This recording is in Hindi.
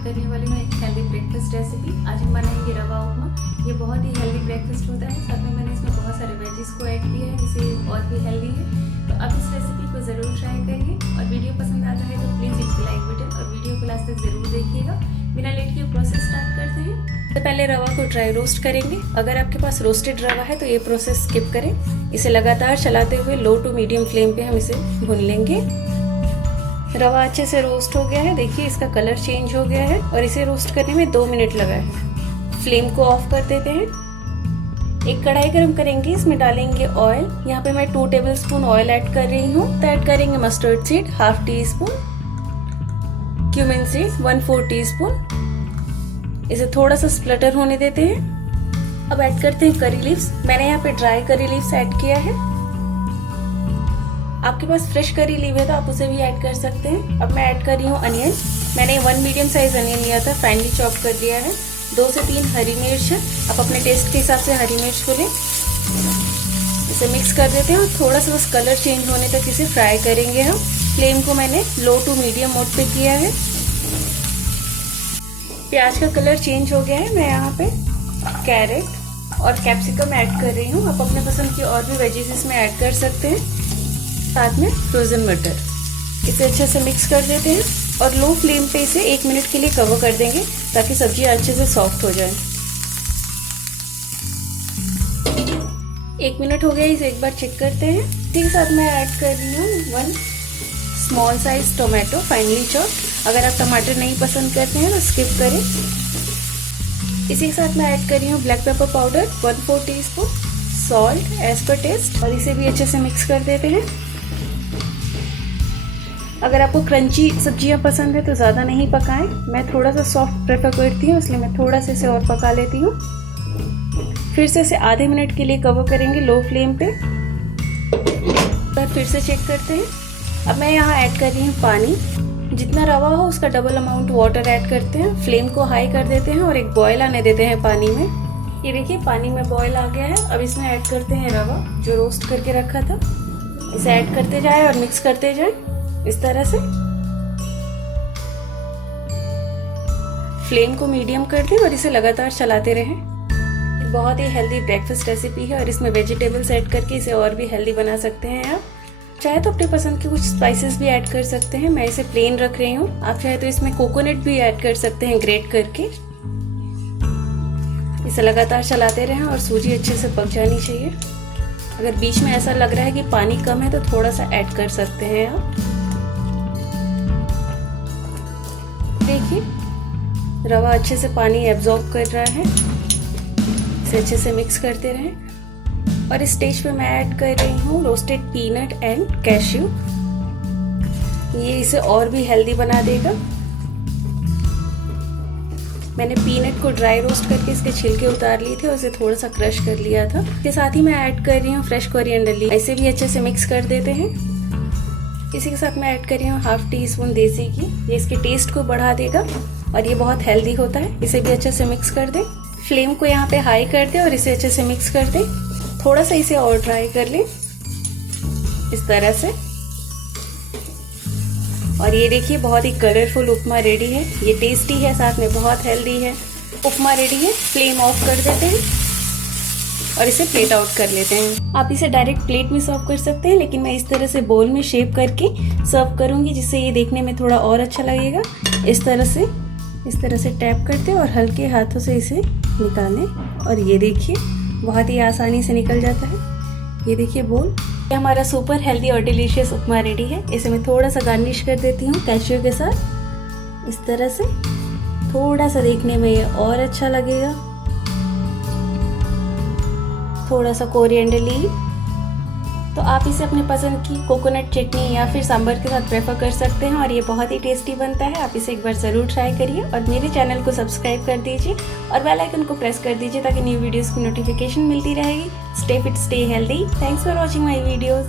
करने वाली हूँ एक हेल्दी ब्रेकफास्ट रेसिपी। आज हम बनाएंगे रवा उपमा। ये बहुत ही हेल्दी ब्रेकफास्ट होता है। साथ में मैंने इसमें बहुत सारे वेजिस को ऐड किया है जिससे और भी हेल्दी है। तो आप इस रेसिपी को ज़रूर ट्राई करिए और वीडियो पसंद आता है तो प्लीज़ हिट लाइक बटन और वीडियो को लास्ट तक ज़रूर देखिएगा। बिना लेट के प्रोसेस स्टार्ट करते हैं। तो पहले रवा को ड्राई रोस्ट करेंगे। अगर आपके पास रोस्टेड रवा है तो ये प्रोसेस स्किप करें। इसे लगातार चलाते हुए लो टू मीडियम फ्लेम पे हम इसे भून लेंगे। रवा अच्छे से रोस्ट हो गया है। देखिए इसका कलर चेंज हो गया है और इसे रोस्ट करने में 2 मिनट लगा है। फ्लेम को ऑफ कर देते हैं। एक कढ़ाई गरम करेंगे, इसमें डालेंगे ऑयल। यहाँ पे मैं 2 टेबलस्पून ऑयल ऐड कर रही हूँ। तो ऐड करेंगे mustard seed ½ teaspoon, cumin seed 1/4 teaspoon. इसे थोड़ा सा स्प्लटर होने देते हैं। अब ऐड करते हैं करी लीव्स। मैंने यहाँ पे ड्राई करी लीव्स ऐड किया है। आपके पास फ्रेश करी लीव है तो आप उसे भी ऐड कर सकते हैं। अब मैं ऐड कर रही हूँ अनियन। मैंने 1 मीडियम साइज अनियन लिया था, फाइनली चॉप कर दिया है। 2 से 3 हरी मिर्च। आप अपने टेस्ट के हिसाब से हरी मिर्च को लें। इसे मिक्स कर देते हैं और थोड़ा सा बस कलर चेंज होने तक इसे फ्राई करेंगे हम। फ्लेम को मैंने लो टू मीडियम मोड पे किया है। प्याज का कलर चेंज हो गया है। मैं यहाँ पे कैरेट और कैप्सिकम ऐड कर रही हूँ। आप अपने पसंद की और भी वेजीज इसमें ऐड कर सकते हैं, साथ में फ्रोजन मटर। इसे अच्छे से मिक्स कर देते हैं और लो फ्लेम पे इसे 1 मिनट के लिए कवर कर देंगे ताकि सब्जियां अच्छे से सॉफ्ट हो जाए। 1 मिनट हो गया, इसे एक बार चेक करते हैं। इसी के साथ मैं ऐड कर रही हूँ 1 small size tomato finally chopped. अगर आप टमाटर नहीं पसंद करते हैं तो स्किप करें। इसी के साथ मैं ऐड कर रही हूँ black pepper powder 1/4 teaspoon, salt as per taste और इसे भी अच्छे से मिक्स कर देते हैं। अगर आपको क्रंची सब्जियां पसंद है तो ज़्यादा नहीं पकाएं। मैं थोड़ा सा सॉफ्ट प्रेफर करती हूँ, इसलिए मैं थोड़ा सा इसे और पका लेती हूँ। फिर से इसे आधे मिनट के लिए कवर करेंगे लो फ्लेम पे। फिर से चेक करते हैं। अब मैं यहाँ ऐड कर रही हूँ पानी। जितना रवा हो उसका डबल अमाउंट वाटर ऐड करते हैं। फ्लेम को हाई कर देते हैं और एक बॉयल आने देते हैं पानी में। ये देखिए पानी में बॉयल आ गया है। अब इसमें ऐड करते हैं रवा जो रोस्ट करके रखा था। इसे ऐड करते जाए और मिक्स करते जाए इस तरह से। फ्लेम को मीडियम कर दें और इसे लगातार चलाते रहें। बहुत ही हेल्दी ब्रेकफास्ट रेसिपी है और इसमें वेजिटेबल्स ऐड करके इसे और भी हेल्दी बना सकते हैं। आप चाहे तो अपने पसंद के कुछ स्पाइसेस भी ऐड कर सकते हैं। मैं इसे प्लेन रख रही हूँ। आप चाहे तो इसमें कोकोनट भी ऐड कर सकते हैं ग्रेट करके। इसे लगातार चलाते रहें और सूजी अच्छे से पक जानी चाहिए। अगर बीच में ऐसा लग रहा है कि पानी कम है तो थोड़ा सा ऐड कर सकते हैं आप। देखिए रवा अच्छे से पानी एब्जॉर्ब कर रहा है। इसे अच्छे से मिक्स करते रहें और इस स्टेज पे मैं ऐड कर रही हूँ रोस्टेड पीनट एंड कैश्यू। ये इसे और भी हेल्दी बना देगा। मैंने पीनट को ड्राई रोस्ट करके इसके छिलके उतार लिए थे और इसे थोड़ा सा क्रश कर लिया था। इसके साथ ही मैं ऐड कर रही हूँ फ्रेश कोरिएंडर लीफ। इसे भी अच्छे से मिक्स कर देते हैं। इसी के साथ मैं ऐड कर रही हूँ ½ टीस्पून देसी घी। ये इसके टेस्ट को बढ़ा देगा और ये बहुत हेल्दी होता है। इसे भी अच्छे से मिक्स कर दें। फ्लेम को यहाँ पे हाई कर दें और इसे अच्छे से मिक्स कर दें। थोड़ा सा इसे और ड्राई कर लें इस तरह से। और ये देखिए बहुत ही कलरफुल उपमा रेडी है। ये टेस्टी है, साथ में बहुत हेल्दी है। उपमा रेडी है। फ्लेम ऑफ कर देते हैं और इसे प्लेट आउट कर लेते हैं। आप इसे डायरेक्ट प्लेट में सर्व कर सकते हैं, लेकिन मैं इस तरह से बोल में शेप करके सर्व करूंगी जिससे ये देखने में थोड़ा और अच्छा लगेगा। इस तरह से टैप करते और हल्के हाथों से इसे निकालें और ये देखिए बहुत ही आसानी से निकल जाता है। ये देखिए बोल। ये हमारा सुपर हेल्दी और डिलीशियस उपमा रेडी है। इसे मैं थोड़ा सा गार्निश कर देती हूँ कैश्यू के साथ। इस तरह से थोड़ा सा देखने में ये और अच्छा लगेगा। थोड़ा सा कोरिएंडर लीफ। तो आप इसे अपने पसंद की कोकोनट चटनी या फिर सांभर के साथ प्रेफर कर सकते हैं और ये बहुत ही टेस्टी बनता है। आप इसे एक बार ज़रूर ट्राई करिए और मेरे चैनल को सब्सक्राइब कर दीजिए और बेल आइकन को प्रेस कर दीजिए ताकि न्यू वीडियोस की नोटिफिकेशन मिलती रहेगी। Stay fit, stay healthy. Thanks for watching my videos.